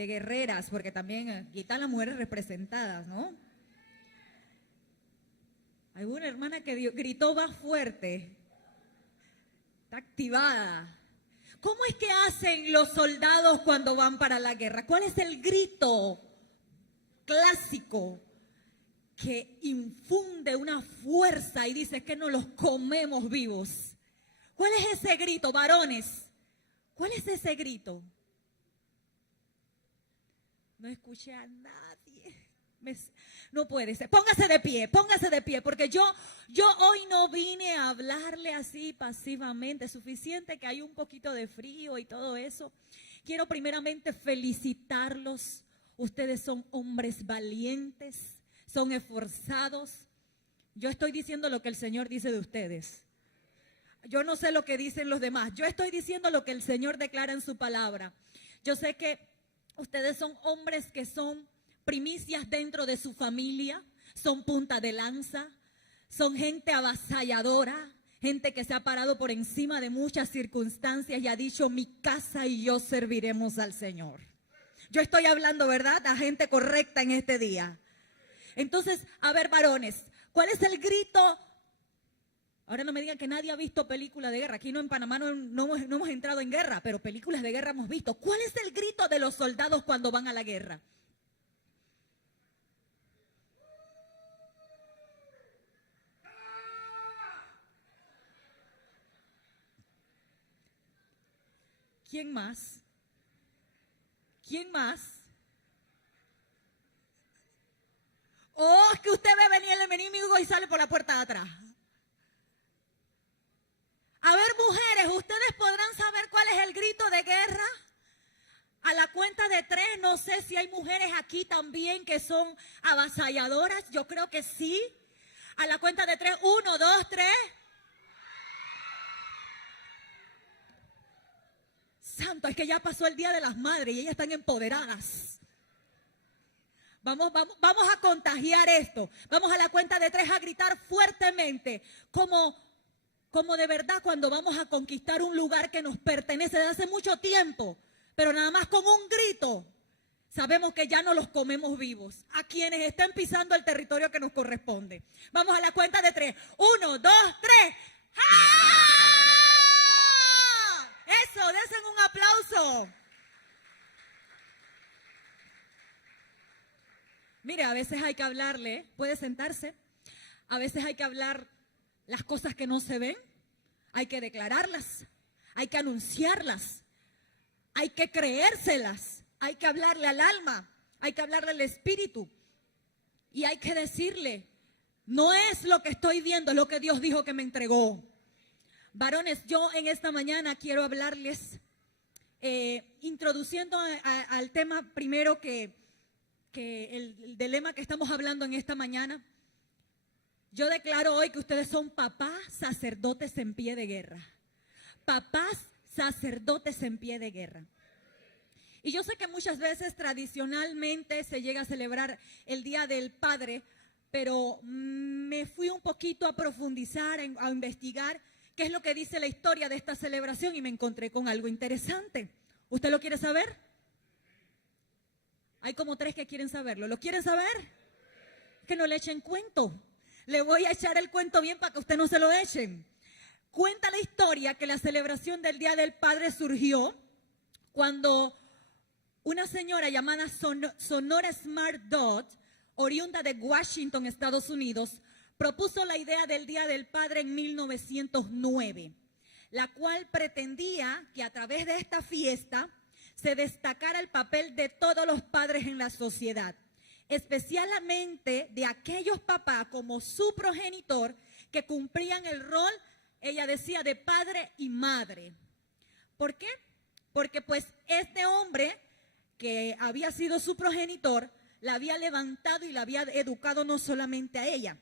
de guerreras, porque también aquí están las mujeres representadas, ¿no? Hay una hermana que gritó más fuerte, está activada. ¿Cómo es que hacen los soldados cuando van para la guerra? ¿Cuál es el grito clásico que infunde una fuerza y dice que no los comemos vivos? ¿Cuál es ese grito, varones? ¿Cuál es ese grito? No escuché a nadie. No puede ser. Póngase de pie, porque yo hoy no vine a hablarle así pasivamente. Es suficiente que hay un poquito de frío y todo eso. Quiero primeramente felicitarlos. Ustedes son hombres valientes, son esforzados. Yo estoy diciendo lo que el Señor dice de ustedes. Yo no sé lo que dicen los demás. Yo estoy diciendo lo que el Señor declara en su palabra. Yo sé que ustedes son hombres que son primicias dentro de su familia, son punta de lanza, son gente avasalladora, gente que se ha parado por encima de muchas circunstancias y ha dicho: mi casa y yo serviremos al Señor. Yo estoy hablando, ¿verdad?, a gente correcta en este día. Entonces, a ver, varones, ¿cuál es el grito? Ahora no me digan que nadie ha visto películas de guerra. Aquí en Panamá no hemos entrado en guerra, pero películas de guerra hemos visto. ¿Cuál es el grito de los soldados cuando van a la guerra? ¿Quién más? ¿Quién más? Oh, es que usted ve venir el enemigo y sale por la puerta de atrás. A ver, mujeres, ¿ustedes podrán saber cuál es el grito de guerra? A la cuenta de 3, no sé si hay mujeres aquí también que son avasalladoras. Yo creo que sí. A la cuenta de 3, 1, 2, 3. Santo, es que ya pasó el Día de las Madres y ellas están empoderadas. Vamos a contagiar esto. Vamos a la cuenta de 3 a gritar fuertemente, como de verdad cuando vamos a conquistar un lugar que nos pertenece desde hace mucho tiempo, pero nada más con un grito sabemos que ya no los comemos vivos a quienes estén pisando el territorio que nos corresponde. Vamos a la cuenta de 3. 1, 2, 3. ¡Ah! Eso, dense un aplauso. Mire, a veces hay que hablarle, puede sentarse, a veces hay que hablar las cosas que no se ven, hay que declararlas, hay que anunciarlas, hay que creérselas, hay que hablarle al alma, hay que hablarle al espíritu y hay que decirle: no es lo que estoy viendo, es lo que Dios dijo que me entregó. Varones, yo en esta mañana quiero hablarles, introduciendo al tema primero que el dilema que estamos hablando en esta mañana. Yo declaro hoy que ustedes son papás sacerdotes en pie de guerra. Papás sacerdotes en pie de guerra. Y yo sé que muchas veces tradicionalmente se llega a celebrar el Día del Padre, pero me fui un poquito a profundizar, a investigar qué es lo que dice la historia de esta celebración y me encontré con algo interesante. ¿Usted lo quiere saber? Hay como 3 que quieren saberlo. ¿Lo quieren saber? Que no le echen cuento. Le voy a echar el cuento bien para que usted no se lo echen. Cuenta la historia que la celebración del Día del Padre surgió cuando una señora llamada Sonora Smart Dodd, oriunda de Washington, Estados Unidos, propuso la idea del Día del Padre en 1909, la cual pretendía que a través de esta fiesta se destacara el papel de todos los padres en la sociedad, especialmente de aquellos papás como su progenitor que cumplían el rol, ella decía, de padre y madre. ¿Por qué? Porque pues este hombre que había sido su progenitor la había levantado y la había educado no solamente a ella,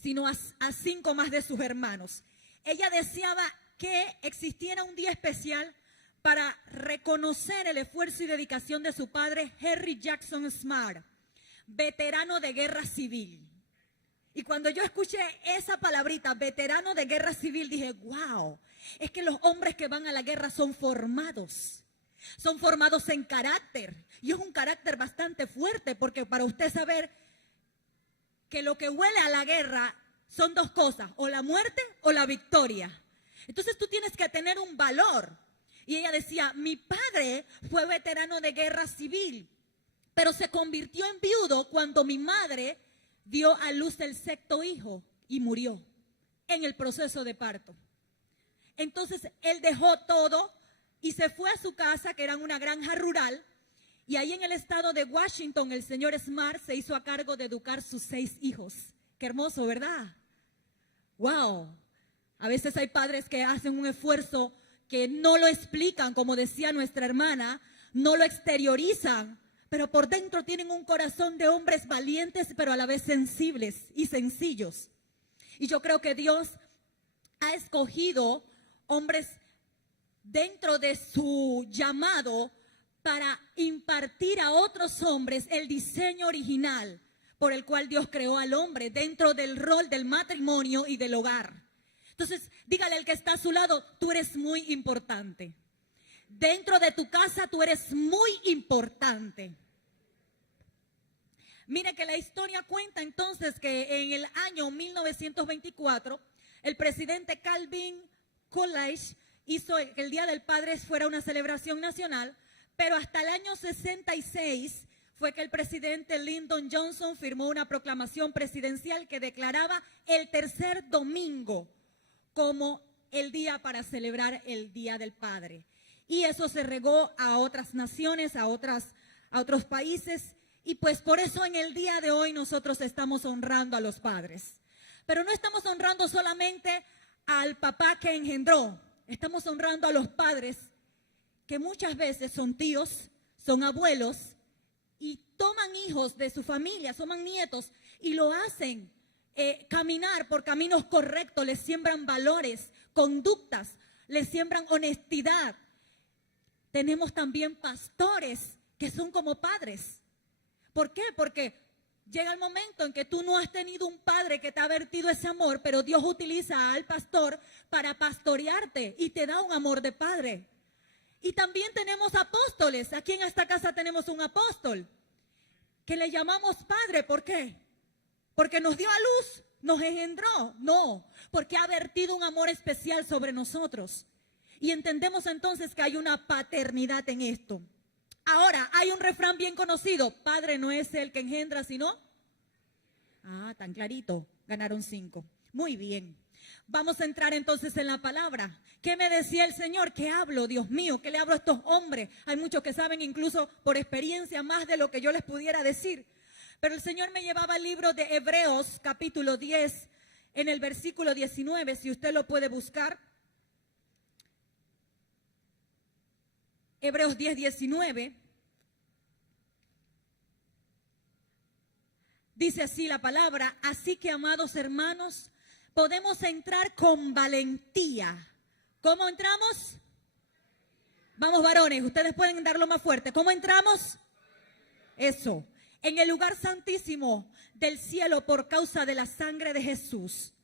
sino a 5 más de sus hermanos. Ella deseaba que existiera un día especial para reconocer el esfuerzo y dedicación de su padre, Henry Jackson Smart, veterano de guerra civil. Y cuando yo escuché esa palabrita, veterano de guerra civil, dije: wow, es que los hombres que van a la guerra son formados. son formados en carácter. Y es un carácter bastante fuerte, porque para usted saber que lo que huele a la guerra son dos cosas, o la muerte o la victoria. Entonces tú tienes que tener un valor. Y ella decía, mi padre fue veterano de guerra civil, pero se convirtió en viudo cuando mi madre dio a luz el sexto hijo y murió en el proceso de parto. Entonces él dejó todo y se fue a su casa, que era una granja rural, y ahí en el estado de Washington el señor Smart se hizo a cargo de educar sus 6 hijos. Qué hermoso, ¿verdad? ¡Wow! A veces hay padres que hacen un esfuerzo que no lo explican, como decía nuestra hermana, no lo exteriorizan, pero por dentro tienen un corazón de hombres valientes, pero a la vez sensibles y sencillos. Y yo creo que Dios ha escogido hombres dentro de su llamado para impartir a otros hombres el diseño original por el cual Dios creó al hombre dentro del rol del matrimonio y del hogar. Entonces, dígale al que está a su lado, tú eres muy importante. Dentro de tu casa tú eres muy importante. Mire que la historia cuenta entonces que en el año 1924, el presidente Calvin Coolidge hizo que el Día del Padre fuera una celebración nacional, pero hasta el año 66 fue que el presidente Lyndon Johnson firmó una proclamación presidencial que declaraba el tercer domingo como el día para celebrar el Día del Padre. Y eso se regó a otras naciones, a otros países, y pues por eso en el día de hoy nosotros estamos honrando a los padres. Pero no estamos honrando solamente al papá que engendró, estamos honrando a los padres que muchas veces son tíos, son abuelos y toman hijos de su familia, toman nietos y lo hacen caminar por caminos correctos, les siembran valores, conductas, les siembran honestidad. Tenemos también pastores que son como padres. ¿Por qué? Porque llega el momento en que tú no has tenido un padre que te ha vertido ese amor, pero Dios utiliza al pastor para pastorearte y te da un amor de padre. Y también tenemos apóstoles. Aquí en esta casa tenemos un apóstol que le llamamos padre. ¿Por qué? Porque nos dio a luz, nos engendró. No, porque ha vertido un amor especial sobre nosotros. Y entendemos entonces que hay una paternidad en esto. Ahora, hay un refrán bien conocido. Padre no es el que engendra, sino... Ah, tan clarito. Ganaron 5. Muy bien. Vamos a entrar entonces en la palabra. ¿Qué me decía el Señor? ¿Qué hablo, Dios mío? ¿Qué le hablo a estos hombres? Hay muchos que saben incluso por experiencia más de lo que yo les pudiera decir. Pero el Señor me llevaba al libro de Hebreos, capítulo 10, en el versículo 19, si usted lo puede buscar. Hebreos 10, 19. Dice así la palabra: así que, amados hermanos, podemos entrar con valentía. ¿Cómo entramos? Vamos, varones, ustedes pueden darlo más fuerte. ¿Cómo entramos? Eso. En el lugar santísimo del cielo por causa de la sangre de Jesús.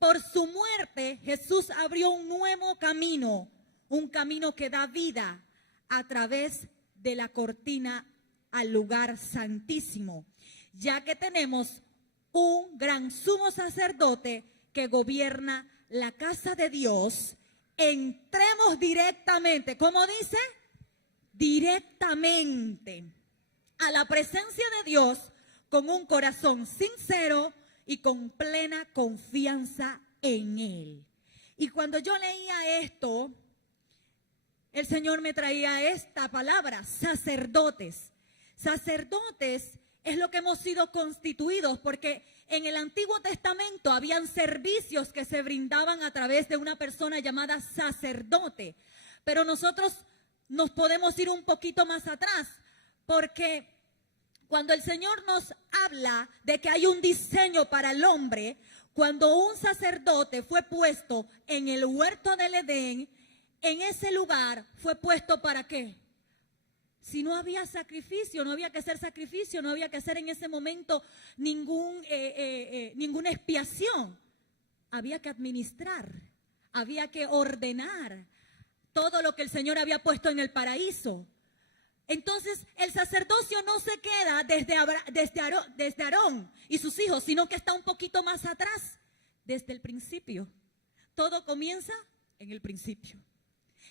Por su muerte, Jesús abrió un nuevo camino, un camino que da vida a través de la cortina al lugar santísimo, ya que tenemos un gran sumo sacerdote que gobierna la casa de Dios. Entremos directamente, ¿cómo dice? Directamente a la presencia de Dios con un corazón sincero y con plena confianza en Él. Y cuando yo leía esto, el Señor me traía esta palabra: sacerdotes. Sacerdotes es lo que hemos sido constituidos, porque en el Antiguo Testamento habían servicios que se brindaban a través de una persona llamada sacerdote. Pero nosotros nos podemos ir un poquito más atrás, porque cuando el Señor nos habla de que hay un diseño para el hombre, cuando un sacerdote fue puesto en el huerto del Edén, en ese lugar fue puesto ¿para qué? Si no había sacrificio, no había que hacer sacrificio, no había que hacer en ese momento ninguna expiación. Había que administrar, había que ordenar. todo lo que el Señor había puesto en el paraíso. Entonces, el sacerdocio no se queda desde Aarón y sus hijos, sino que está un poquito más atrás, desde el principio. Todo comienza en el principio.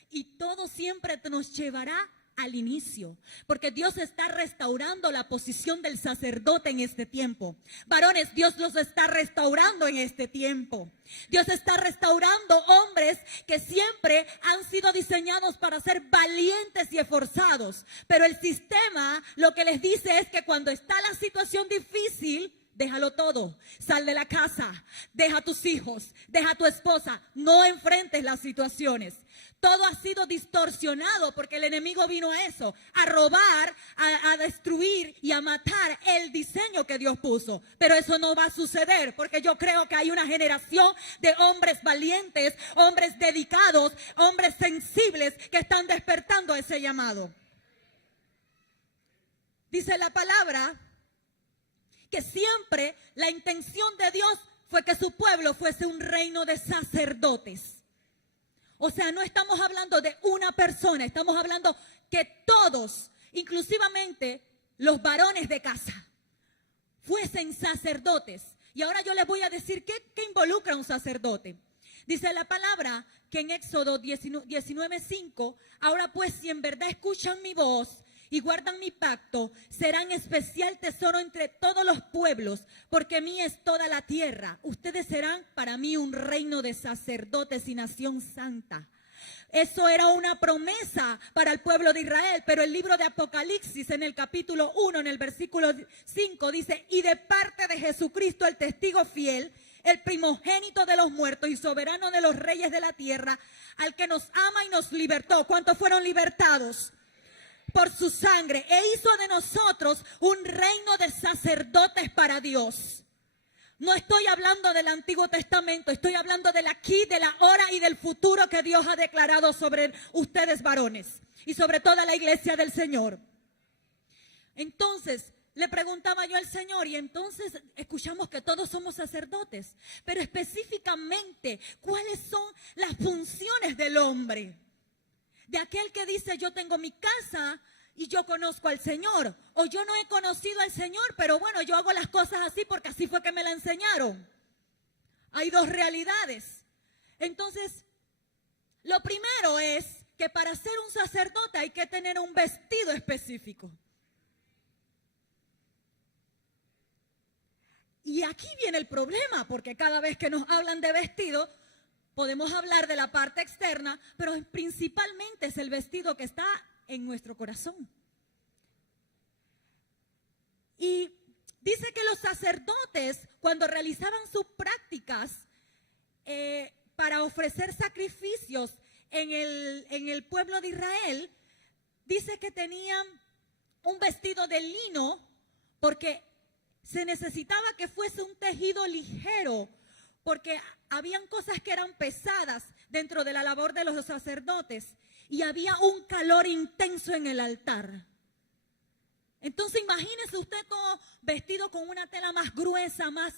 Y todo siempre nos llevará al inicio, porque Dios está restaurando la posición del sacerdote en este tiempo. Varones, Dios los está restaurando en este tiempo. Dios está restaurando hombres que siempre han sido diseñados para ser valientes y esforzados, pero el sistema lo que les dice es que cuando está la situación difícil, déjalo todo, sal de la casa, deja a tus hijos, deja a tu esposa, no enfrentes las situaciones. Todo ha sido distorsionado porque el enemigo vino a eso, a robar, a destruir y a matar el diseño que Dios puso. Pero eso no va a suceder porque yo creo que hay una generación de hombres valientes, hombres dedicados, hombres sensibles que están despertando a ese llamado. Dice la palabra que siempre la intención de Dios fue que su pueblo fuese un reino de sacerdotes. O sea, no estamos hablando de una persona, estamos hablando que todos, inclusivamente los varones de casa, fuesen sacerdotes. Y ahora yo les voy a decir qué involucra un sacerdote. Dice la palabra que en Éxodo 19:5, ahora pues si en verdad escuchan mi voz y guardan mi pacto, serán especial tesoro entre todos los pueblos, porque mía es toda la tierra. Ustedes serán para mí un reino de sacerdotes y nación santa. Eso era una promesa para el pueblo de Israel, pero el libro de Apocalipsis en el capítulo 1, en el versículo 5, dice: y de parte de Jesucristo, el testigo fiel, el primogénito de los muertos y soberano de los reyes de la tierra, al que nos ama y nos libertó. ¿Cuántos fueron libertados? Por su sangre, e hizo de nosotros un reino de sacerdotes para Dios. No estoy hablando del Antiguo Testamento, estoy hablando del aquí, de la hora y del futuro que Dios ha declarado sobre ustedes varones y sobre toda la iglesia del Señor. Entonces, le preguntaba yo al Señor, y entonces escuchamos que todos somos sacerdotes, pero específicamente, ¿cuáles son las funciones del hombre? De aquel que dice: yo tengo mi casa y yo conozco al Señor, o yo no he conocido al Señor, pero bueno, yo hago las cosas así porque así fue que me la enseñaron. Hay dos realidades. Entonces, lo primero es que para ser un sacerdote hay que tener un vestido específico. Y aquí viene el problema, porque cada vez que nos hablan de vestido, podemos hablar de la parte externa, pero principalmente es el vestido que está en nuestro corazón. Y dice que los sacerdotes, cuando realizaban sus prácticas para ofrecer sacrificios en el pueblo de Israel, dice que tenían un vestido de lino, porque se necesitaba que fuese un tejido ligero, porque habían cosas que eran pesadas dentro de la labor de los sacerdotes y había un calor intenso en el altar. Entonces imagínese usted todo vestido con una tela más gruesa, más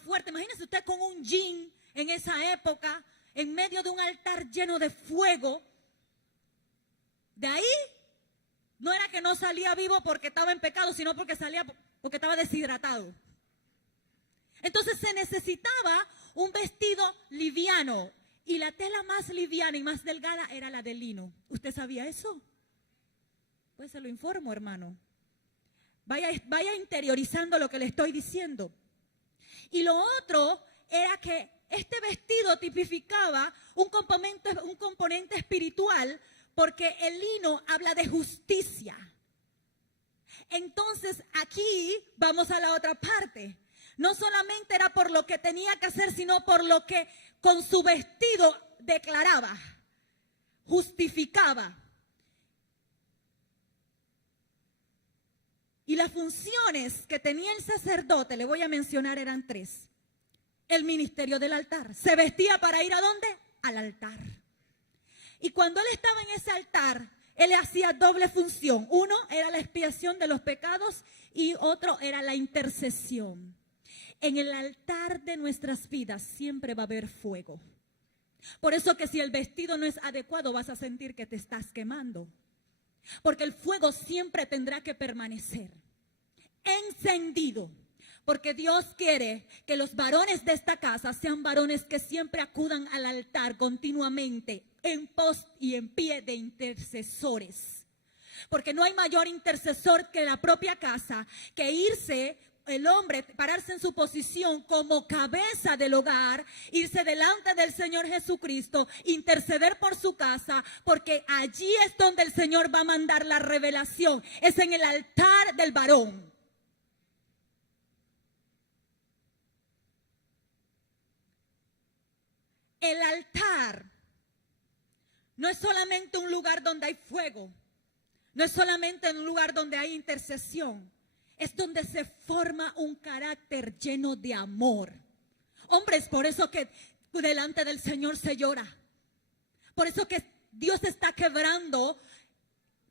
fuerte. Imagínese usted con un jean en esa época, en medio de un altar lleno de fuego. De ahí no era que no salía vivo porque estaba en pecado, sino porque estaba deshidratado. Entonces se necesitaba un vestido liviano, y la tela más liviana y más delgada era la de lino. ¿Usted sabía eso? Pues se lo informo, hermano. Vaya interiorizando lo que le estoy diciendo. Y lo otro era que este vestido tipificaba un componente espiritual, porque el lino habla de justicia. Entonces aquí vamos a la otra parte. No solamente era por lo que tenía que hacer, sino por lo que con su vestido declaraba, justificaba. Y las funciones que tenía el sacerdote, le voy a mencionar, eran 3. El ministerio del altar. Se vestía para ir ¿a dónde? Al altar. Y cuando él estaba en ese altar, él hacía doble función. Uno era la expiación de los pecados y otro era la intercesión. En el altar de nuestras vidas siempre va a haber fuego. Por eso que si el vestido no es adecuado, vas a sentir que te estás quemando. Porque el fuego siempre tendrá que permanecer encendido. Porque Dios quiere que los varones de esta casa sean varones que siempre acudan al altar continuamente, en pos y en pie de intercesores. Porque no hay mayor intercesor que la propia casa, que irse, el hombre, pararse en su posición como cabeza del hogar, irse delante del Señor Jesucristo, interceder por su casa, porque allí es donde el Señor va a mandar la revelación. Es en el altar del varón. El altar no es solamente un lugar donde hay fuego, no es solamente un lugar donde hay intercesión, es donde se forma un carácter lleno de amor. Hombres, por eso que delante del Señor se llora, por eso que Dios está quebrando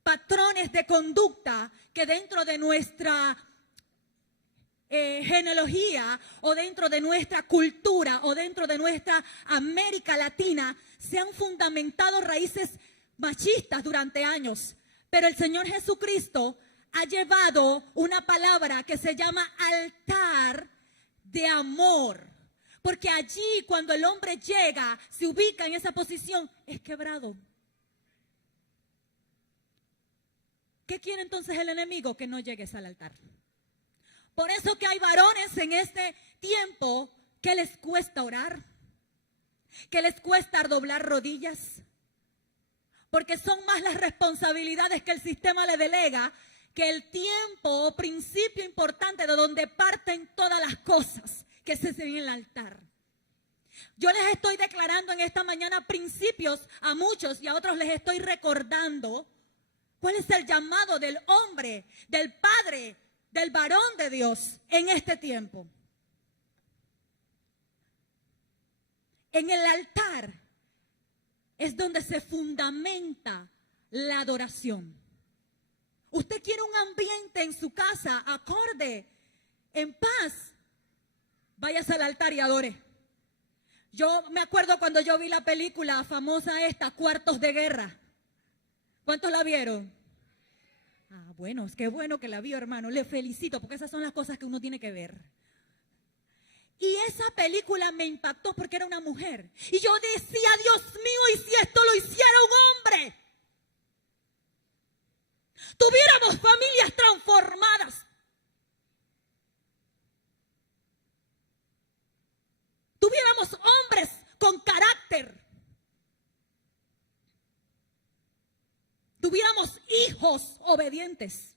patrones de conducta que dentro de nuestra genealogía o dentro de nuestra cultura o dentro de nuestra América Latina se han fundamentado raíces machistas durante años. Pero el Señor Jesucristo ha llevado una palabra que se llama altar de amor. Porque allí cuando el hombre llega, se ubica en esa posición, es quebrado. ¿Qué quiere entonces el enemigo? Que no llegues al altar. Por eso que hay varones en este tiempo que les cuesta orar, que les cuesta doblar rodillas, porque son más las responsabilidades que el sistema le delega que el tiempo o principio importante de donde parten todas las cosas que es en el altar. Yo les estoy declarando en esta mañana principios a muchos y a otros les estoy recordando cuál es el llamado del hombre, del padre, del varón de Dios en este tiempo. En el altar es donde se fundamenta la adoración. Usted quiere un ambiente en su casa acorde, en paz, váyase al altar y adore. Yo me acuerdo cuando yo vi la película famosa esta, Cuartos de Guerra. ¿Cuántos la vieron? Ah, bueno, es que bueno que la vio, hermano. Le felicito, porque esas son las cosas que uno tiene que ver. Y esa película me impactó porque era una mujer. Y yo decía, Dios mío, ¿y si esto lo hiciera un hombre? Tuviéramos familias transformadas. Tuviéramos hombres con carácter. Tuviéramos hijos obedientes.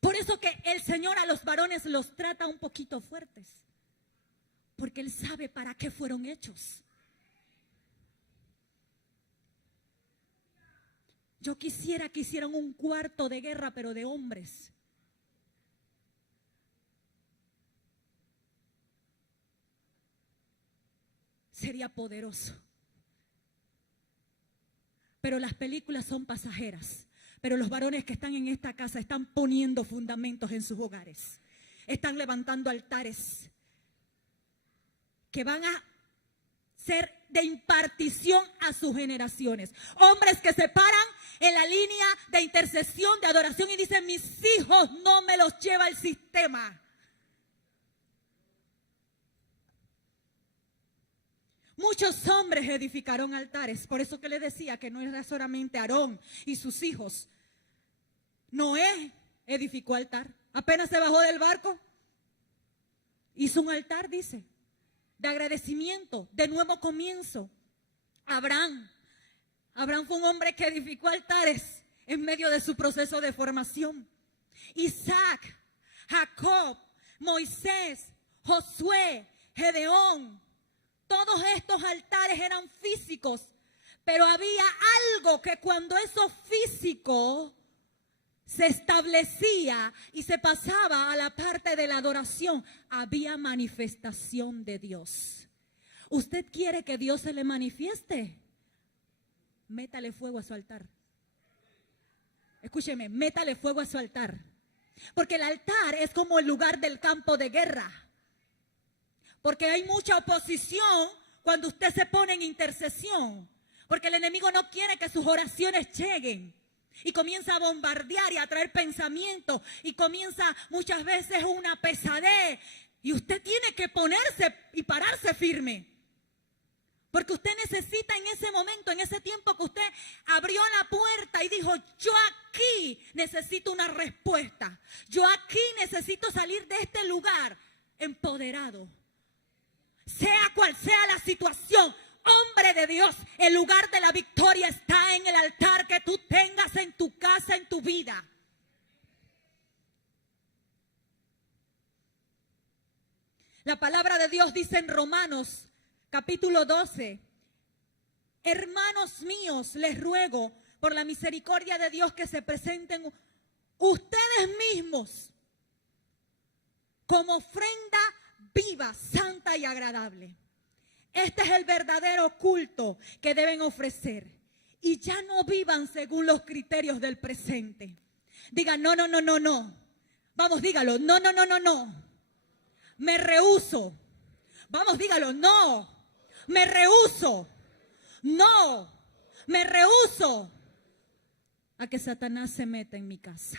Por eso que el Señor a los varones los trata un poquito fuertes. Porque Él sabe para qué fueron hechos. Yo quisiera que hicieran un cuarto de guerra, pero de hombres. Sería poderoso. Pero las películas son pasajeras. Pero los varones que están en esta casa están poniendo fundamentos en sus hogares. Están levantando altares que van a ser de impartición a sus generaciones. Hombres que se paran en la línea de intercesión, de adoración y dicen, mis hijos no me los lleva el sistema. Muchos hombres edificaron altares, por eso que les decía que no era solamente Aarón y sus hijos. Noé edificó altar, apenas se bajó del barco, hizo un altar, dice, de agradecimiento, de nuevo comienzo. Abraham fue un hombre que edificó altares en medio de su proceso de formación. Isaac, Jacob, Moisés, Josué, Gedeón, todos estos altares eran físicos, pero había algo que cuando eso físico se establecía y se pasaba a la parte de la adoración, había manifestación de Dios. ¿Usted quiere que Dios se le manifieste? Métale fuego a su altar. Escúcheme, métale fuego a su altar. Porque el altar es como el lugar del campo de guerra. Porque hay mucha oposición cuando usted se pone en intercesión. Porque el enemigo no quiere que sus oraciones lleguen. Y comienza a bombardear y a traer pensamientos. Y comienza muchas veces una pesadez. Y usted tiene que ponerse y pararse firme. Porque usted necesita en ese momento, en ese tiempo que usted abrió la puerta y dijo, yo aquí necesito una respuesta. Yo aquí necesito salir de este lugar empoderado. Sea cual sea la situación, hombre de Dios, el lugar de la victoria está en el altar que tú tengas en tu casa, en tu vida. La palabra de Dios dice en Romanos capítulo 12, hermanos míos, les ruego por la misericordia de Dios que se presenten ustedes mismos como ofrenda viva, santa y agradable. Este es el verdadero culto que deben ofrecer. Y ya no vivan según los criterios del presente. Digan, no, no, no, no, no. Vamos, dígalo, no, no, no, no, no. Me rehúso. Vamos, dígalo, no. Me rehúso. No. Me rehúso a que Satanás se meta en mi casa.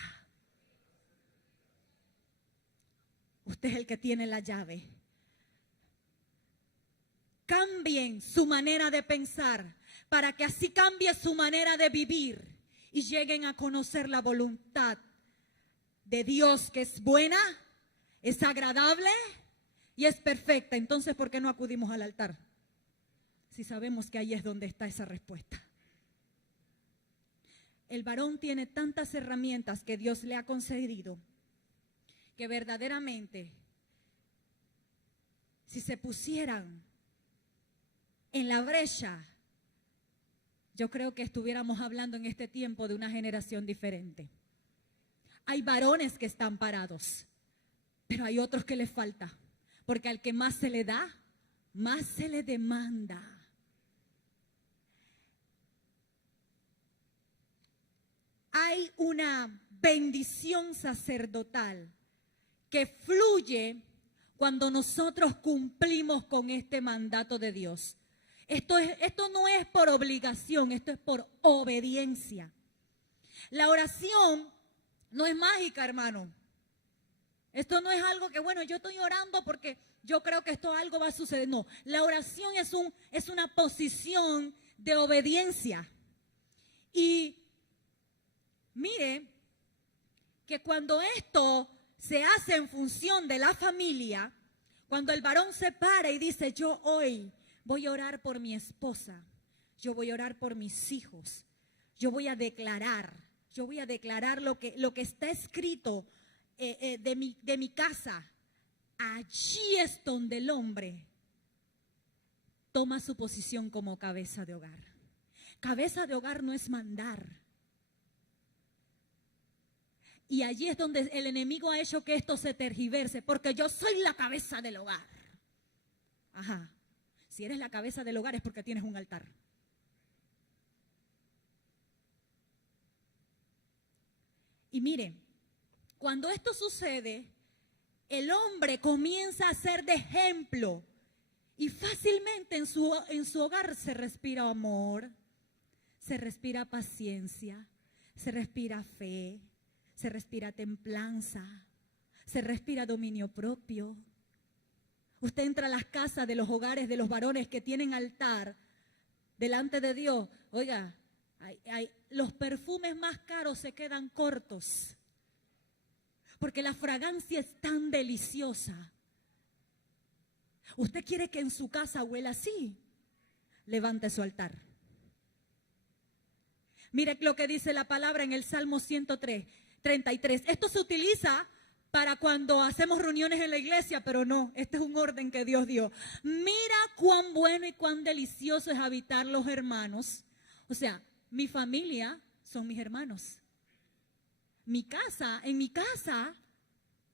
Usted es el que tiene la llave. Cambien su manera de pensar para que así cambie su manera de vivir y lleguen a conocer la voluntad de Dios, que es buena, es agradable y es perfecta. Entonces, ¿por qué no acudimos al altar? Si sabemos que ahí es donde está esa respuesta. El varón tiene tantas herramientas que Dios le ha concedido que verdaderamente, si se pusieran en la brecha, yo creo que estuviéramos hablando en este tiempo de una generación diferente. Hay varones que están parados, pero hay otros que les falta, porque al que más se le da, más se le demanda. Hay una bendición sacerdotal que fluye cuando nosotros cumplimos con este mandato de Dios. Esto no es por obligación, esto es por obediencia. La oración no es mágica, hermano. Esto no es algo que, bueno, yo estoy orando porque yo creo que esto algo va a suceder. No, la oración es una posición de obediencia. Y mire que cuando esto se hace en función de la familia, cuando el varón se para y dice, yo hoy voy a orar por mi esposa, yo voy a orar por mis hijos, yo voy a declarar lo que está escrito de mi casa. Allí es donde el hombre toma su posición como cabeza de hogar. Cabeza de hogar no es mandar. Y allí es donde el enemigo ha hecho que esto se tergiverse, porque yo soy la cabeza del hogar. Ajá. Si eres la cabeza del hogar es porque tienes un altar. Y miren, cuando esto sucede, el hombre comienza a ser de ejemplo y fácilmente en su hogar se respira amor, se respira paciencia, se respira fe, se respira templanza, se respira dominio propio. Usted entra a las casas de los hogares de los varones que tienen altar delante de Dios. Oiga, los perfumes más caros se quedan cortos porque la fragancia es tan deliciosa. ¿Usted quiere que en su casa huela así? Levante su altar. Mire lo que dice la palabra en el Salmo 133. Esto se utiliza para cuando hacemos reuniones en la iglesia, pero no, este es un orden que Dios dio. Mira cuán bueno y cuán delicioso es habitar los hermanos. O sea, mi familia son mis hermanos. En mi casa,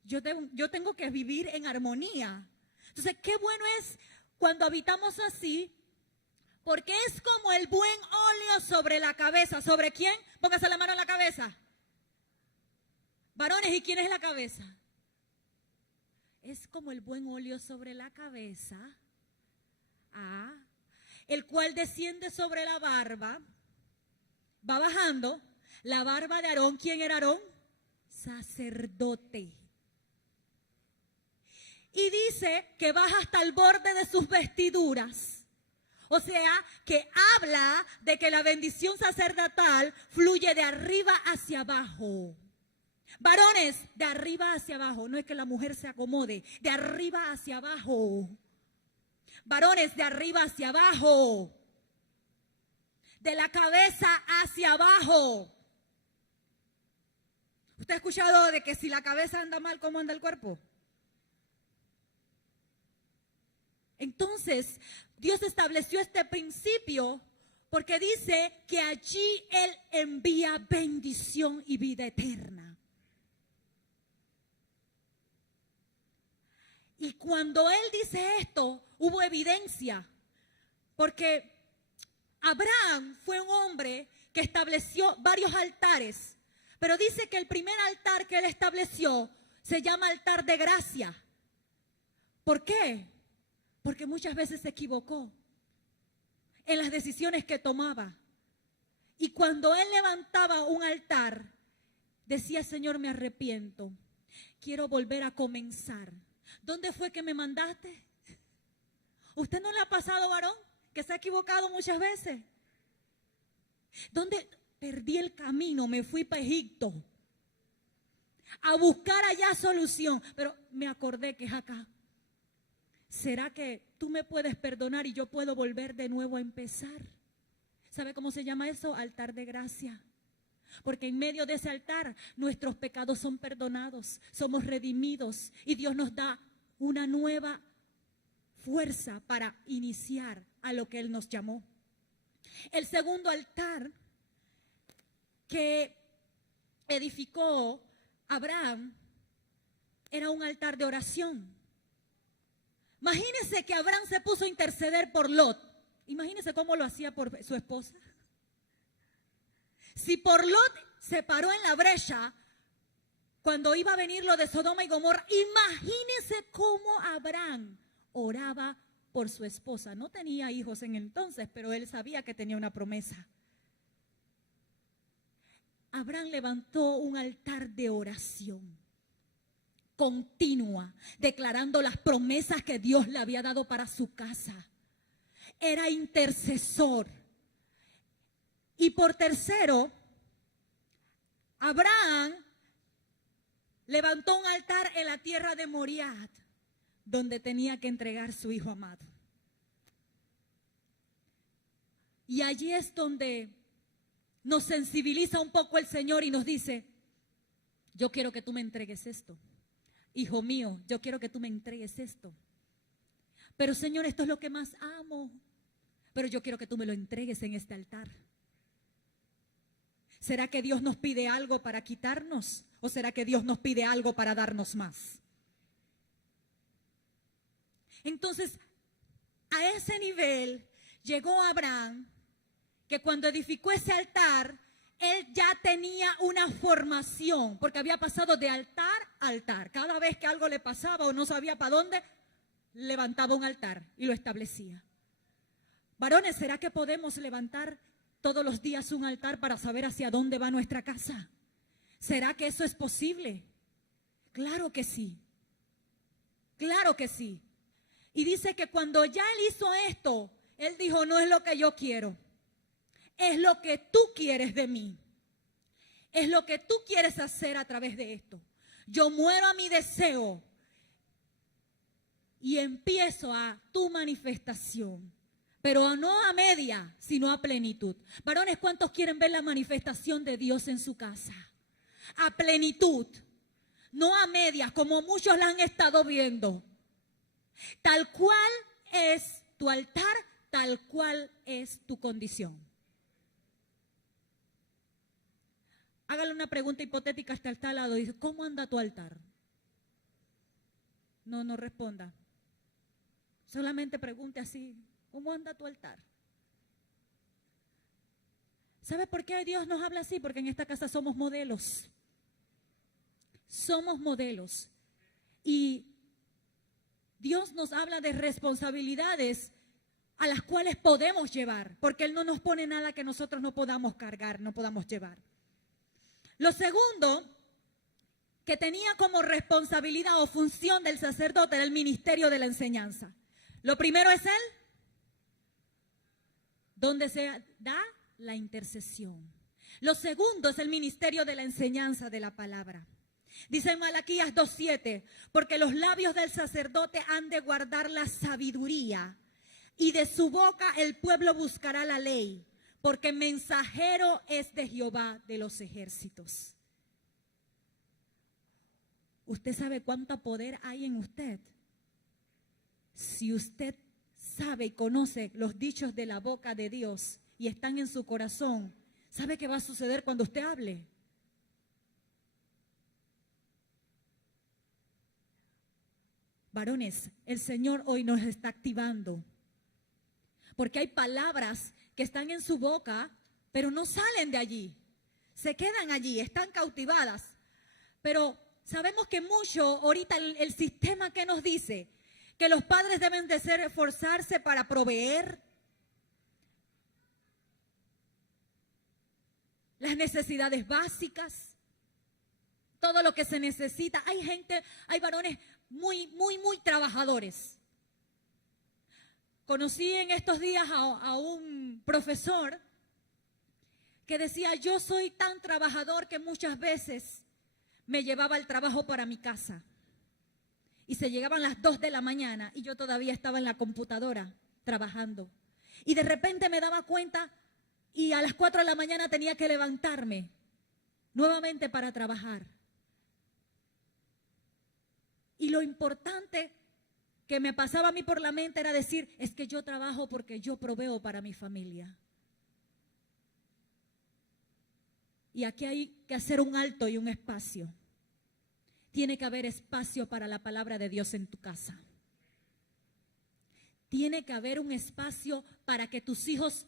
yo tengo que vivir en armonía. Entonces, qué bueno es cuando habitamos así, porque es como el buen óleo sobre la cabeza. ¿Sobre quién? Póngase la mano en la cabeza. Varones, ¿y quién es la cabeza? es como el buen óleo sobre la cabeza, el cual desciende sobre la barba, va bajando. La barba de Aarón, ¿quién era Aarón? Sacerdote. Y dice que baja hasta el borde de sus vestiduras. O sea, que habla de que la bendición sacerdotal fluye de arriba hacia abajo. Varones, de arriba hacia abajo. No es que la mujer se acomode, de arriba hacia abajo. Varones, de arriba hacia abajo. De la cabeza hacia abajo. ¿Usted ha escuchado de que si la cabeza anda mal, cómo anda el cuerpo? Entonces, Dios estableció este principio porque dice que allí Él envía bendición y vida eterna. Y cuando Él dice esto, hubo evidencia, porque Abraham fue un hombre que estableció varios altares, pero dice que el primer altar que Él estableció se llama altar de gracia. ¿Por qué? Porque muchas veces se equivocó en las decisiones que tomaba. Y cuando Él levantaba un altar, decía: Señor, me arrepiento, quiero volver a comenzar. ¿Dónde fue que me mandaste? ¿Usted no le ha pasado, varón, que se ha equivocado muchas veces? ¿Dónde perdí el camino? Me fui para Egipto a buscar allá solución, pero me acordé que es acá. ¿Será que tú me puedes perdonar y yo puedo volver de nuevo a empezar? ¿Sabe cómo se llama eso? Altar de gracia. Porque en medio de ese altar nuestros pecados son perdonados, somos redimidos y Dios nos da una nueva fuerza para iniciar a lo que Él nos llamó. El segundo altar que edificó Abraham era un altar de oración. Imagínense que Abraham se puso a interceder por Lot. Imagínense cómo lo hacía por su esposa. Si por Lot se paró en la brecha cuando iba a venir lo de Sodoma y Gomorra, imagínense cómo Abraham oraba por su esposa. No tenía hijos en entonces, pero él sabía que tenía una promesa. Abraham levantó un altar de oración continua, declarando las promesas que Dios le había dado para su casa. Era intercesor. Y por tercero, Abraham levantó un altar en la tierra de Moriah, donde tenía que entregar su hijo amado. Y allí es donde nos sensibiliza un poco el Señor y nos dice: yo quiero que tú me entregues esto. Hijo mío, yo quiero que tú me entregues esto. Pero Señor, esto es lo que más amo. Pero yo quiero que tú me lo entregues en este altar. ¿Será que Dios nos pide algo para quitarnos? ¿O será que Dios nos pide algo para darnos más? Entonces, a ese nivel llegó Abraham, que cuando edificó ese altar, él ya tenía una formación, porque había pasado de altar a altar. Cada vez que algo le pasaba o no sabía para dónde, levantaba un altar y lo establecía. Varones, ¿será que podemos levantar todos los días un altar para saber hacia dónde va nuestra casa? ¿Será que eso es posible? Claro que sí. Claro que sí. Y dice que cuando ya él hizo esto, él dijo: no es lo que yo quiero, es lo que tú quieres de mí. Es lo que tú quieres hacer a través de esto. Yo muero a mi deseo y empiezo a tu manifestación. Pero no a media, sino a plenitud. Varones, ¿cuántos quieren ver la manifestación de Dios en su casa? A plenitud, no a medias, como muchos la han estado viendo. Tal cual es tu altar, tal cual es tu condición. Hágale una pregunta hipotética hasta el tal lado. Dice: ¿cómo anda tu altar? No responda. Solamente pregunte así: ¿cómo anda tu altar? ¿Sabe por qué Dios nos habla así? Porque en esta casa somos modelos. Somos modelos. Y Dios nos habla de responsabilidades a las cuales podemos llevar, porque Él no nos pone nada que nosotros no podamos cargar, no podamos llevar. Lo segundo que tenía como responsabilidad o función del sacerdote era el ministerio de la enseñanza. Lo primero es donde se da la intercesión. Lo segundo es el ministerio de la enseñanza de la palabra. Dice en Malaquías 2:7, porque los labios del sacerdote han de guardar la sabiduría, y de su boca el pueblo buscará la ley, porque mensajero es de Jehová de los ejércitos. ¿Usted sabe cuánto poder hay en usted? Si usted sabe y conoce los dichos de la boca de Dios y están en su corazón, ¿sabe qué va a suceder cuando usted hable? Varones, el Señor hoy nos está activando, porque hay palabras que están en su boca, pero no salen de allí, se quedan allí, están cautivadas. Pero sabemos que mucho ahorita el sistema que nos dice que los padres deben de esforzarse para proveer las necesidades básicas, todo lo que se necesita. Hay varones muy trabajadores. Conocí en estos días a un profesor que decía, yo soy tan trabajador que muchas veces me llevaba el trabajo para mi casa. Y se llegaban las 2 de la mañana y yo todavía estaba en la computadora trabajando. Y de repente me daba cuenta y a las 4 de la mañana tenía que levantarme nuevamente para trabajar. Y lo importante que me pasaba a mí por la mente era decir, es que yo trabajo porque yo proveo para mi familia. Y aquí hay que hacer un alto y un espacio. Tiene que haber espacio para la palabra de Dios en tu casa. Tiene que haber un espacio para que tus hijos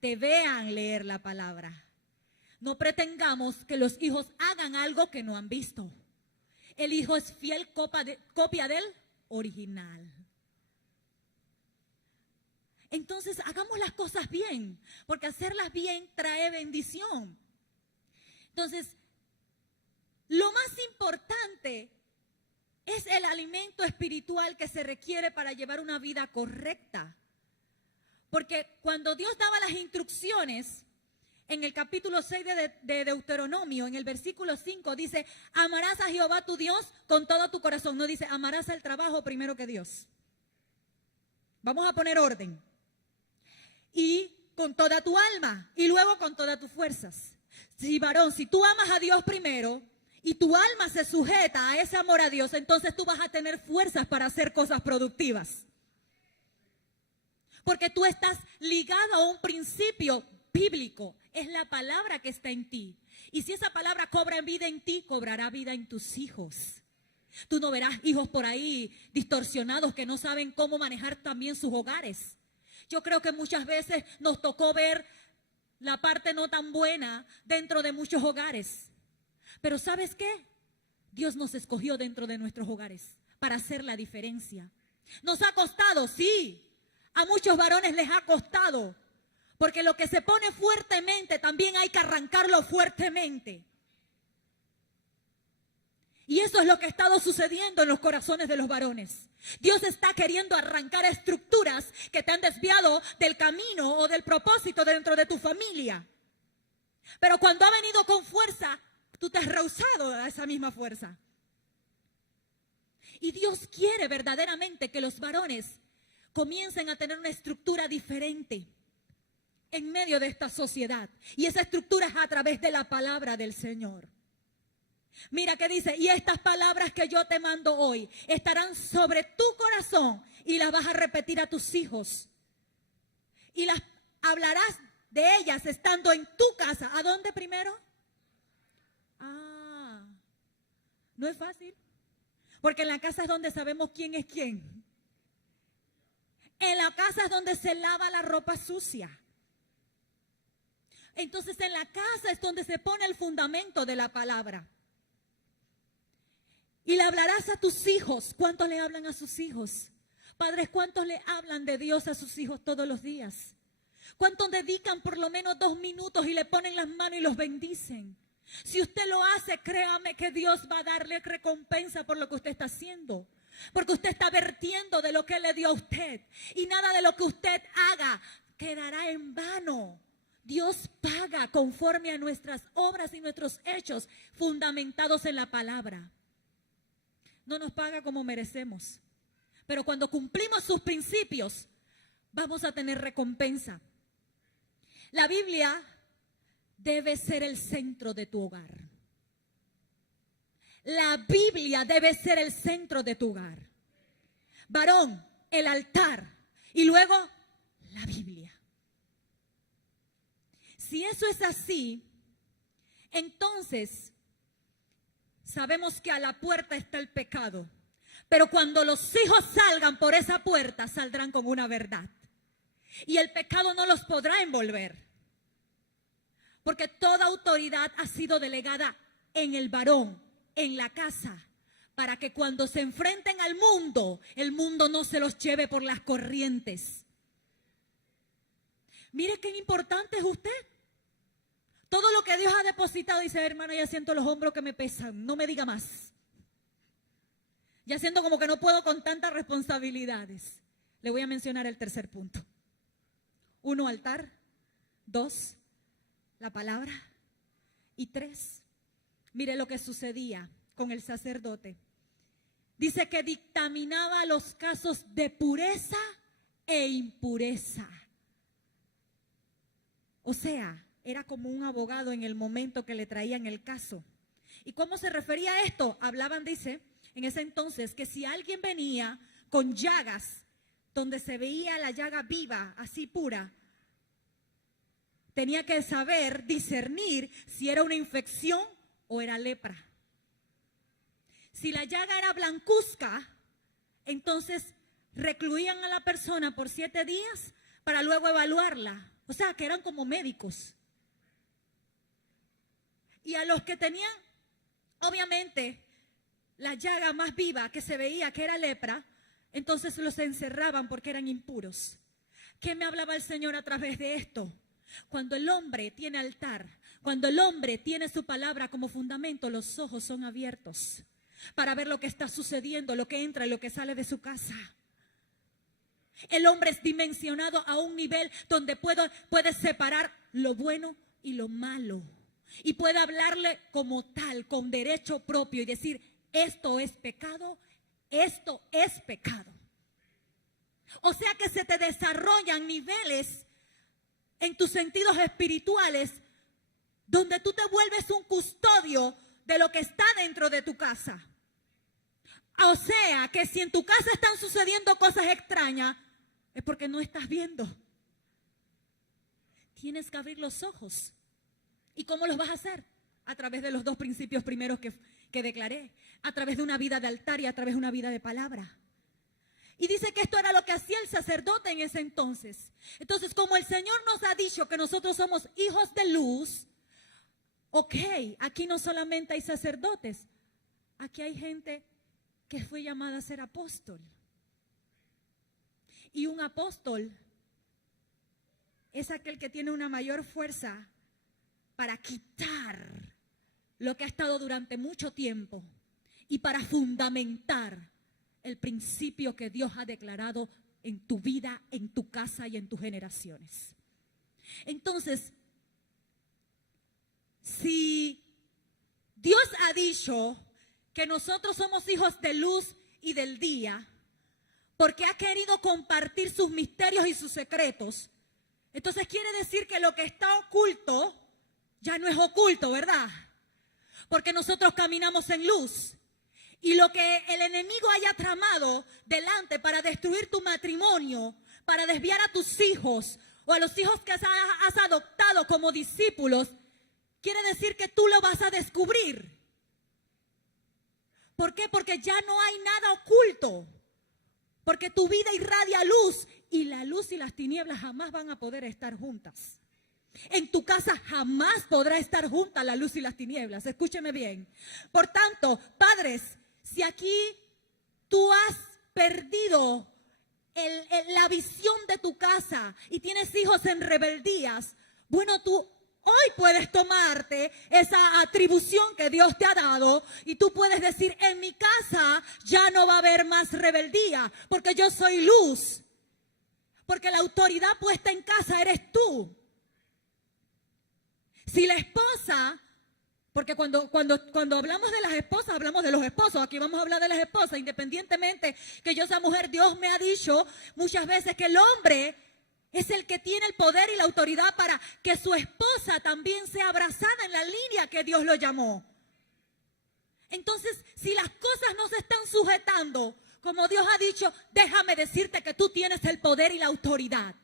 te vean leer la palabra. No pretendamos que los hijos hagan algo que no han visto. El hijo es fiel copia del original. Entonces hagamos las cosas bien, porque hacerlas bien trae bendición. Entonces, lo más importante es el alimento espiritual que se requiere para llevar una vida correcta. Porque cuando Dios daba las instrucciones, en el capítulo 6 de Deuteronomio, en el versículo 5, dice, amarás a Jehová tu Dios con todo tu corazón. No dice, amarás el trabajo primero que Dios. Vamos a poner orden. Y con toda tu alma, y luego con todas tus fuerzas. Sí, varón, si tú amas a Dios primero, y tu alma se sujeta a ese amor a Dios, entonces tú vas a tener fuerzas para hacer cosas productivas. Porque tú estás ligado a un principio bíblico. Es la palabra que está en ti. Y si esa palabra cobra vida en ti, cobrará vida en tus hijos. Tú no verás hijos por ahí distorsionados que no saben cómo manejar también sus hogares. Yo creo que muchas veces nos tocó ver la parte no tan buena dentro de muchos hogares. Pero ¿sabes qué? Dios nos escogió dentro de nuestros hogares para hacer la diferencia. ¿Nos ha costado? Sí. A muchos varones les ha costado. Porque lo que se pone fuertemente también hay que arrancarlo fuertemente. Y eso es lo que ha estado sucediendo en los corazones de los varones. Dios está queriendo arrancar estructuras que te han desviado del camino o del propósito dentro de tu familia. Pero cuando ha venido con fuerza, tú te has rehusado a esa misma fuerza. Y Dios quiere verdaderamente que los varones comiencen a tener una estructura diferente en medio de esta sociedad. Y esa estructura es a través de la palabra del Señor. Mira que dice, y estas palabras que yo te mando hoy estarán sobre tu corazón y las vas a repetir a tus hijos. Y las hablarás de ellas estando en tu casa. ¿A dónde primero? No es fácil. Porque en la casa es donde sabemos quién es quién. En la casa es donde se lava la ropa sucia. Entonces en la casa es donde se pone el fundamento de la palabra. Y le hablarás a tus hijos. ¿Cuántos le hablan a sus hijos? Padres, ¿cuántos le hablan de Dios a sus hijos todos los días? ¿Cuántos dedican por lo menos 2 minutos y le ponen las manos y los bendicen? Si usted lo hace, créame que Dios va a darle recompensa por lo que usted está haciendo. Porque usted está vertiendo de lo que Él le dio a usted. Y nada de lo que usted haga quedará en vano. Dios paga conforme a nuestras obras y nuestros hechos fundamentados en la palabra. No nos paga como merecemos. Pero cuando cumplimos sus principios, vamos a tener recompensa. La Biblia debe ser el centro de tu hogar. La Biblia debe ser el centro de tu hogar. Varón, el altar y luego la Biblia. Si eso es así, entonces sabemos que a la puerta está el pecado. Pero cuando los hijos salgan por esa puerta, saldrán con una verdad. Y el pecado no los podrá envolver. Porque toda autoridad ha sido delegada en el varón, en la casa, para que cuando se enfrenten al mundo, el mundo no se los lleve por las corrientes. Mire qué importante es usted. Todo lo que Dios ha depositado, dice, hermano, ya siento los hombros que me pesan, no me diga más. Ya siento como que no puedo con tantas responsabilidades. Le voy a mencionar el tercer punto. 1, altar. 2, la palabra. Y 3, mire lo que sucedía con el sacerdote. Dice que dictaminaba los casos de pureza e impureza. O sea, era como un abogado en el momento que le traían el caso. ¿Y cómo se refería a esto? Hablaban, dice, en ese entonces, que si alguien venía con llagas, donde se veía la llaga viva, así pura, tenía que saber discernir si era una infección o era lepra. Si la llaga era blancuzca, entonces recluían a la persona por 7 días para luego evaluarla. O sea, que eran como médicos. Y a los que tenían, obviamente, la llaga más viva que se veía que era lepra, entonces los encerraban porque eran impuros. ¿Qué me hablaba el Señor a través de esto? Cuando el hombre tiene altar, cuando el hombre tiene su palabra como fundamento, los ojos son abiertos para ver lo que está sucediendo, lo que entra y lo que sale de su casa. El hombre es dimensionado a un nivel donde puede separar lo bueno y lo malo. Y puede hablarle como tal, con derecho propio y decir, esto es pecado, esto es pecado. O sea que se te desarrollan niveles en tus sentidos espirituales donde tú te vuelves un custodio de lo que está dentro de tu casa. O sea que si en tu casa están sucediendo cosas extrañas, es porque no estás viendo. Tienes que abrir los ojos. ¿Y cómo los vas a hacer? A través de los 2 principios primeros que declaré. A través de una vida de altar y a través de una vida de palabra. Y dice que esto era lo que hacía el sacerdote en ese entonces. Entonces, como el Señor nos ha dicho que nosotros somos hijos de luz, ok, aquí no solamente hay sacerdotes, aquí hay gente que fue llamada a ser apóstol. Y un apóstol es aquel que tiene una mayor fuerza para quitar lo que ha estado durante mucho tiempo y para fundamentar el principio que Dios ha declarado en tu vida, en tu casa y en tus generaciones. Entonces, si Dios ha dicho que nosotros somos hijos de luz y del día, porque ha querido compartir sus misterios y sus secretos, entonces quiere decir que lo que está oculto ya no es oculto, ¿verdad? Porque nosotros caminamos en luz. Y lo que el enemigo haya tramado delante para destruir tu matrimonio, para desviar a tus hijos o a los hijos que has adoptado como discípulos, quiere decir que tú lo vas a descubrir. ¿Por qué? Porque ya no hay nada oculto. Porque tu vida irradia luz y la luz y las tinieblas jamás van a poder estar juntas. En tu casa jamás podrá estar juntas la luz y las tinieblas. Escúcheme bien. Por tanto, padres, si aquí tú has perdido la visión de tu casa y tienes hijos en rebeldías, bueno, tú hoy puedes tomarte esa atribución que Dios te ha dado y tú puedes decir, en mi casa ya no va a haber más rebeldía, porque yo soy luz, porque la autoridad puesta en casa eres tú. Si la esposa, porque cuando hablamos de las esposas, hablamos de los esposos, aquí vamos a hablar de las esposas, independientemente que yo sea mujer, Dios me ha dicho muchas veces que el hombre es el que tiene el poder y la autoridad para que su esposa también sea abrazada en la línea que Dios lo llamó. Entonces, si las cosas no se están sujetando, como Dios ha dicho, déjame decirte que tú tienes el poder y la autoridad.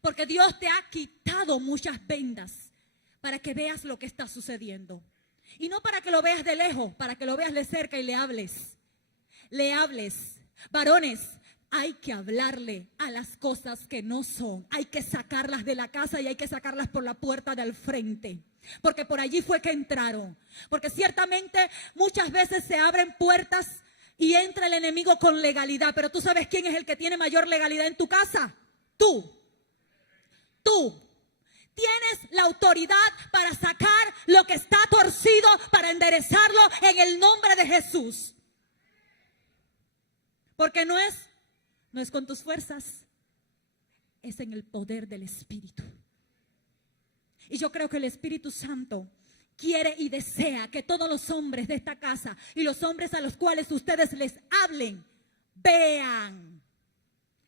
Porque Dios te ha quitado muchas vendas para que veas lo que está sucediendo. Y no para que lo veas de lejos, para que lo veas de cerca y le hables. Le hables. Varones, hay que hablarle a las cosas que no son. Hay que sacarlas de la casa y hay que sacarlas por la puerta del frente. Porque por allí fue que entraron. Porque ciertamente muchas veces se abren puertas y entra el enemigo con legalidad. Pero tú sabes quién es el que tiene mayor legalidad en tu casa. Tú. Tú. Tienes la autoridad para sacar lo que está torcido, para enderezarlo en el nombre de Jesús. Porque no es con tus fuerzas, es en el poder del Espíritu. Y yo creo que el Espíritu Santo quiere y desea que todos los hombres de esta casa y los hombres a los cuales ustedes les hablen, vean.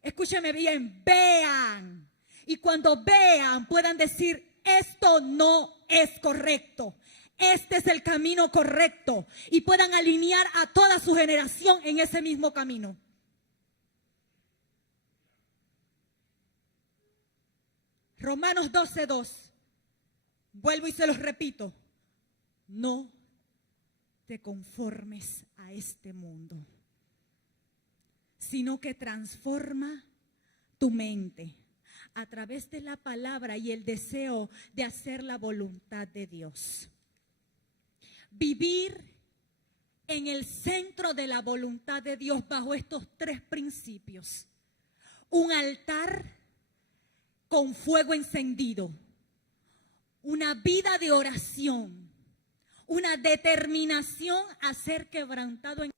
Escúcheme bien, vean. Y cuando vean puedan decir, esto no es correcto. Este es el camino correcto. Y puedan alinear a toda su generación en ese mismo camino. Romanos 12:2. Vuelvo y se los repito. No te conformes a este mundo, sino que transforma tu mente a través de la palabra y el deseo de hacer la voluntad de Dios. Vivir en el centro de la voluntad de Dios bajo estos tres principios. Un altar con fuego encendido. Una vida de oración. Una determinación a ser quebrantado en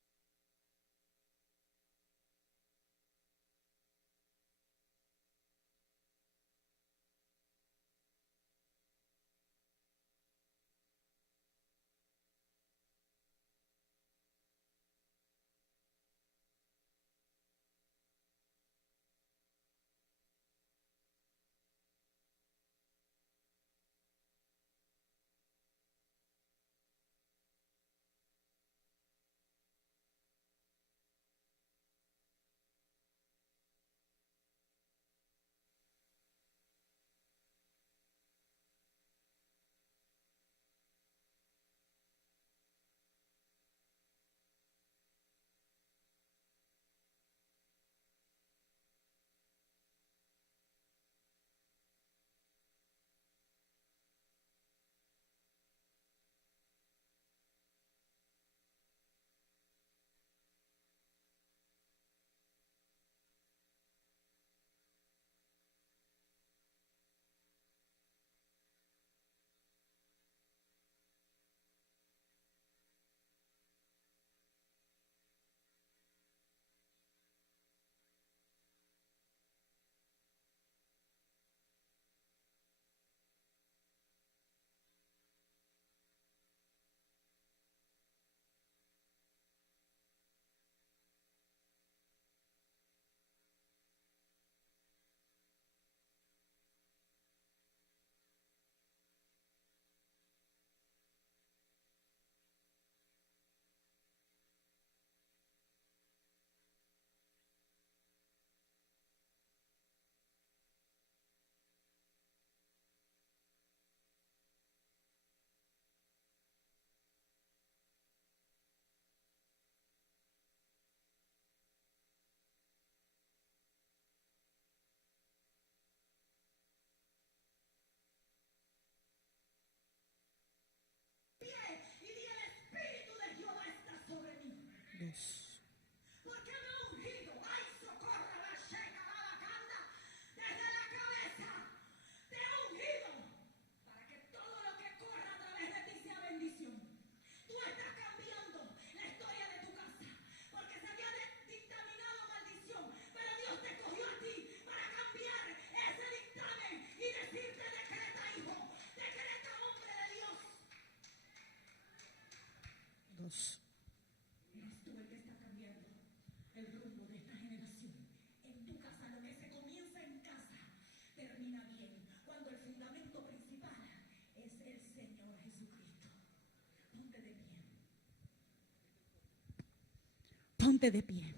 Póngate de pie.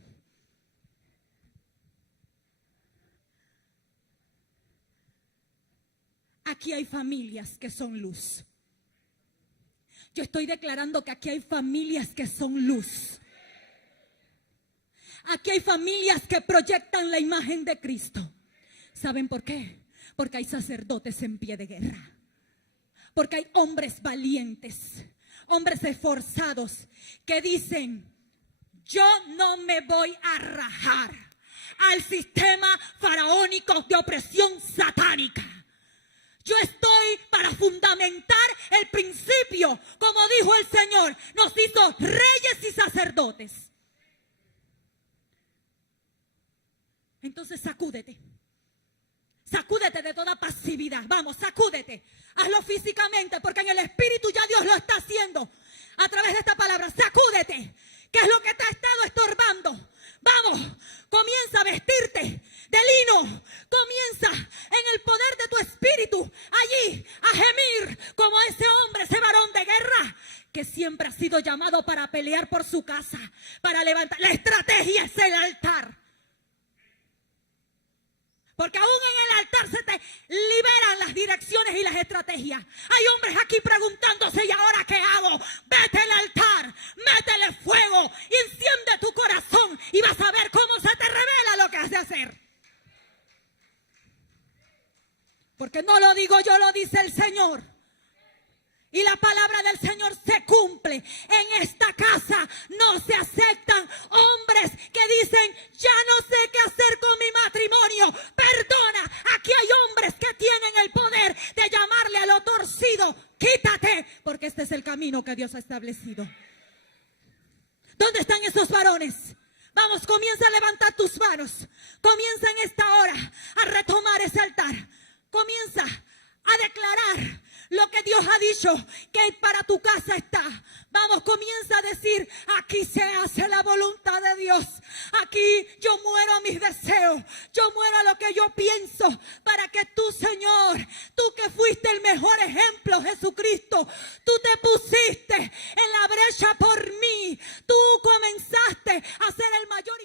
Aquí hay familias que son luz. Yo estoy declarando que aquí hay familias que son luz. Aquí hay familias que proyectan la imagen de Cristo. ¿Saben por qué? Porque hay sacerdotes en pie de guerra. Porque hay hombres valientes, hombres esforzados que dicen: yo no me voy a rajar al sistema faraónico de opresión satánica. Yo estoy para fundamentar el principio, como dijo el Señor, nos hizo reyes y sacerdotes. Entonces sacúdete. Sacúdete de toda pasividad. Vamos, sacúdete. Hazlo físicamente, porque en el espíritu ya Dios lo está haciendo a través de esta palabra. Sacúdete. ¿Qué es lo que te ha estado estorbando? Vamos, comienza a vestirte de lino. Comienza en el poder de tu espíritu allí a gemir como ese hombre, ese varón de guerra que siempre ha sido llamado para pelear por su casa, para levantar. La estrategia es el altar. Porque aún en el altar se te liberan las direcciones y las estrategias. Hay hombres aquí preguntándose: ¿y ahora qué hago? Vete al altar, métele fuego, enciende tu corazón y vas a ver cómo se te revela lo que has de hacer. Porque no lo digo yo, lo dice el Señor. Y la palabra del Señor se cumple. En esta casa no se aceptan hombres que dicen: ya no sé qué hacer con mi matrimonio. Perdona, aquí hay hombres que tienen el poder de llamarle a lo torcido: quítate, porque este es el camino que Dios ha establecido. ¿Dónde están esos varones? Vamos, comienza a levantar tus manos. Comienza en esta hora a retomar ese altar. Comienza a declarar lo que Dios ha dicho que para tu casa está. Vamos, comienza a decir: aquí se hace la voluntad de Dios. Aquí yo muero a mis deseos. Yo muero a lo que yo pienso, para que tú, Señor, tú que fuiste el mejor ejemplo, Jesucristo, tú te pusiste en la brecha por mí. Tú comenzaste a ser el mayor